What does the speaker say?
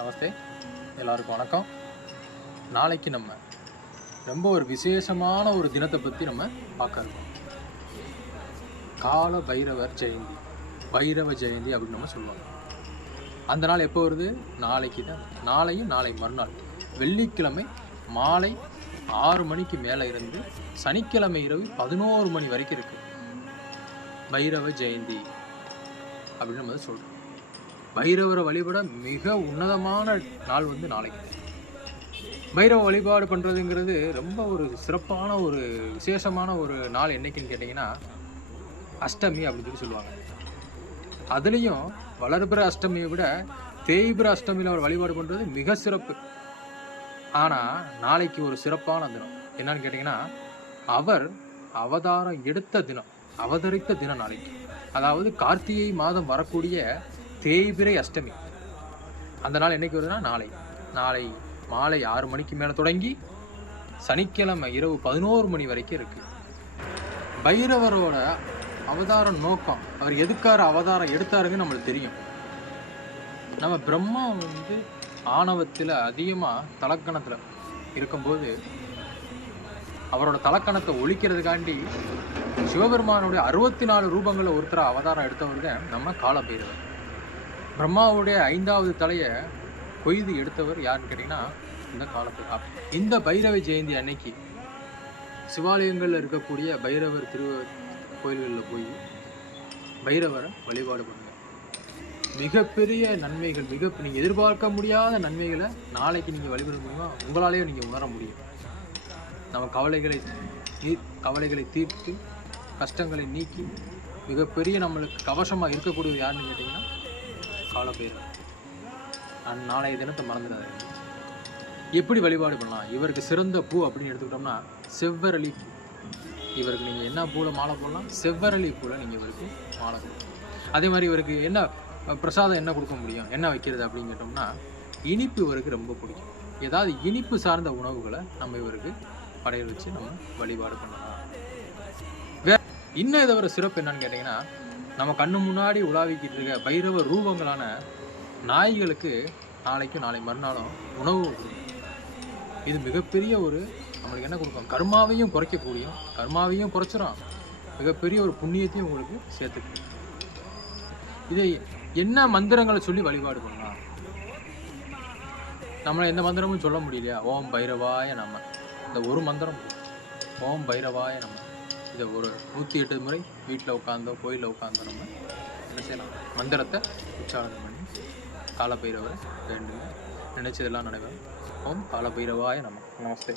நமஸ்தே, எல்லாருக்கும் வணக்கம். நாளைக்கு நம்ம ரொம்ப ஒரு விசேஷமான ஒரு தினத்தை பற்றி நம்ம பார்க்க இருக்கோம். கால பைரவர் ஜெயந்தி, பைரவ ஜெயந்தி அப்படின்னு நம்ம சொல்லுவாங்க. அந்த நாள் எப்போ வருது? நாளைக்கு தான். நாளையும் நாளை மறுநாள் வெள்ளிக்கிழமை மாலை 6 மணிக்கு மேலே இருந்து சனிக்கிழமை இரவு 11 மணி வரைக்கும் இருக்கு பைரவ ஜெயந்தி அப்படின்னு நம்ம சொல்கிறோம். பைரவரை வழிபட மிக உன்னதமான நாள் நாளைக்கு. பைரவ வழிபாடு பண்ணுறதுங்கிறது ரொம்ப ஒரு சிறப்பான ஒரு விசேஷமான ஒரு நாள். என்னைக்குன்னு கேட்டிங்கன்னா அஷ்டமி அப்படின்னு சொல்லி சொல்லுவாங்க. அதுலேயும் வளர்பிற அஷ்டமியை விட தேய்பிற அஷ்டமியில் அவர் வழிபாடு பண்ணுறது மிக சிறப்பு. ஆனால் நாளைக்கு ஒரு சிறப்பான தினம். என்னன்னு கேட்டிங்கன்னா அவர் அவதாரம் எடுத்த தினம், அவதரித்த தினம் நாளைக்கு. அதாவது கார்த்திகை மாதம் வரக்கூடிய தேய்பிறை அஷ்டமி. அந்த நாள் என்னைக்கு வருதுன்னா நாளை மாலை 6 மணிக்கு மேலே தொடங்கி சனிக்கிழமை இரவு 11 மணி வரைக்கும் இருக்கு. பைரவரோட அவதார நோக்கம், அவர் எதுக்கார அவதாரம் எடுத்தாருன்னு நம்மளுக்கு தெரியும். நம்ம பிரம்மா ஆணவத்தில் அதிகமாக தலக்கணத்தில் இருக்கும்போது அவரோட தலக்கணத்தை ஒழிக்கிறதுக்காண்டி சிவபெருமானுடைய 64 ரூபங்களில் ஒருத்தர அவதாரம் எடுத்தவர் தான் நம்ம காலபைரவர். பிரம்மாவுடைய 5வது தலையை கொய்து எடுத்தவர் யாருன்னு கேட்டிங்கன்னா இந்த காலபைரவர். இந்த பைரவ ஜெயந்தி அன்னைக்கு சிவாலயங்களில் இருக்கக்கூடிய பைரவர் கோயில்களில் போய் பைரவரை வழிபாடு பண்ணுங்க. மிகப்பெரிய நன்மைகள், நீங்கள் எதிர்பார்க்க முடியாத நன்மைகளை நாளைக்கு நீங்கள் வழிபட முடியுமா, உங்களாலேயே நீங்கள் உணர முடியும். நம்ம கவலைகளை தீர்த்து கஷ்டங்களை நீக்கி மிகப்பெரிய நம்மளுக்கு கவசமாக இருக்கக்கூடியது யாருன்னு கேட்டிங்கன்னா காலபைரவர். நாளைய தினத்தை மறந்துடாது. எப்படி வழிபாடு பண்ணலாம்? இவருக்கு சிறந்த பூ அப்படின்னு எடுத்துக்கிட்டோம்னா செவ்வரளி பூ. இவருக்கு நீங்கள் என்ன பூவில் மாலை போடலாம்? செவ்வரளி பூவில் நீங்கள் இவருக்கு மாலை போடலாம். அதே மாதிரி இவருக்கு என்ன பிரசாதம் என்ன கொடுக்க முடியும், என்ன வைக்கிறது அப்படின்னு கேட்டோம்னா இனிப்பு இவருக்கு ரொம்ப பிடிக்கும். ஏதாவது இனிப்பு சார்ந்த உணவுகளை நம்ம இவருக்கு படையல் வச்சு நம்ம வழிபாடு பண்ணலாம். இன்னும் இதை ஒரு சிறப்பு என்னன்னு கேட்டிங்கன்னா நம்ம கண்ணு முன்னாடி உலாவிக்கிட்டு இருக்க பைரவ ரூபங்களான நாய்களுக்கு நாளைக்கும் நாளை மறுநாளும் உணவு கொடுக்கும். இது மிகப்பெரிய ஒரு நம்மளுக்கு என்ன கொடுக்கும்? கர்மாவையும் குறைக்கக்கூடியும், கர்மாவையும் குறைச்சிடும், மிகப்பெரிய ஒரு புண்ணியத்தையும் உங்களுக்கு சேர்த்துக்கும். இதை என்ன மந்திரங்களை சொல்லி வழிபாடு பண்ணலாம்? நம்மளை எந்த மந்திரமும் சொல்ல முடியலையா? ஓம் பைரவாய நம்ம, இந்த ஒரு மந்திரம் ஓம் பைரவாய நம்ம. இதை ஒரு 108 முறை வீட்டில் உட்காந்தோ கோயிலில் உட்காந்தோ நம்ம என்ன செய்யலாம்? மந்திரத்தை உச்சாரணம் பண்ணி காலபைரவரை வேண்டுங்க. நினைச்சதெல்லாம் நடைபெறும். ஓம் காலபைரவாய நம. நமஸ்தே.